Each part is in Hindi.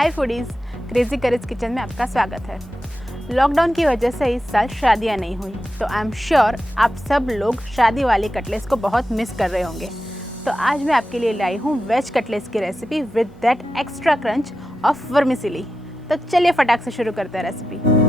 हाय फूडीज़, क्रेजी करिश किचन में आपका स्वागत है। लॉकडाउन की वजह से इस साल शादियां नहीं हुई, तो आई एम श्योर आप सब लोग शादी वाली कटलेट्स को बहुत मिस कर रहे होंगे। तो आज मैं आपके लिए लाई हूँ वेज कटलेट्स की recipe with that extra crunch of vermicelli. तो चलिए फटाक से शुरू करते हैं रेसिपी।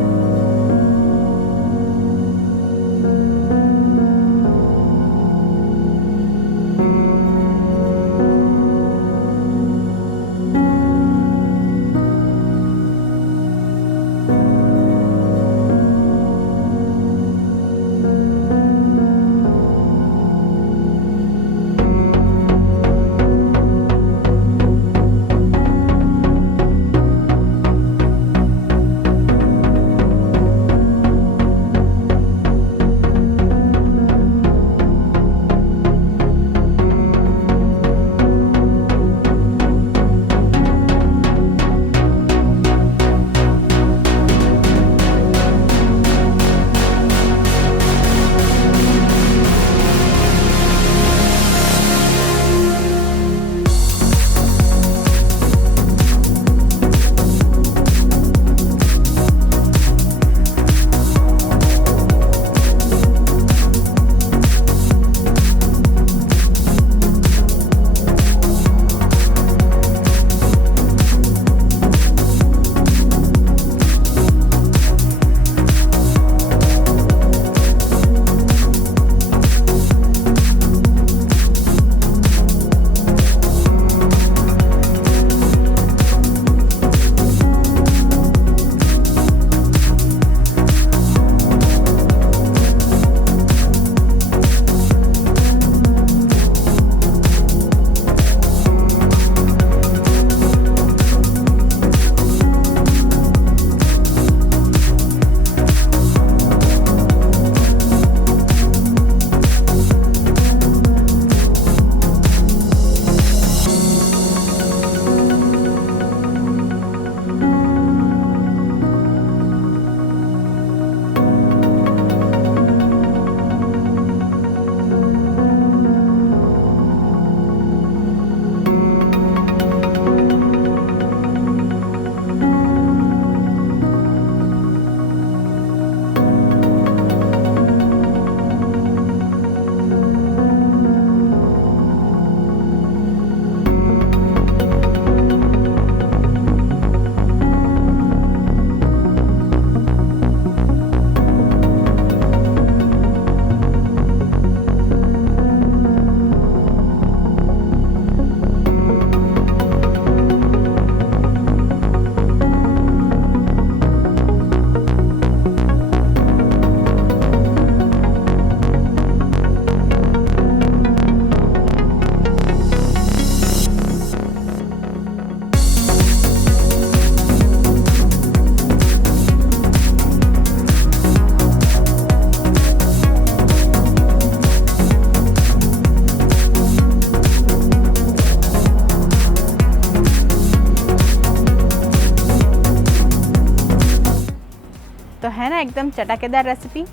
तो है ना एकदम चटाकेदार रेसिपी।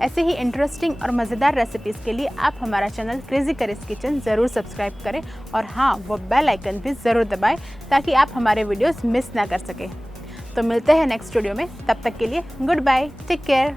ऐसे ही इंटरेस्टिंग और मज़ेदार रेसिपीज़ के लिए आप हमारा चैनल क्रेजी करिश किचन ज़रूर सब्सक्राइब करें और हाँ, वो बेल आइकन भी ज़रूर दबाएं ताकि आप हमारे वीडियोस मिस ना कर सकें। तो मिलते हैं नेक्स्ट वीडियो में, तब तक के लिए गुड बाय, टेक केयर।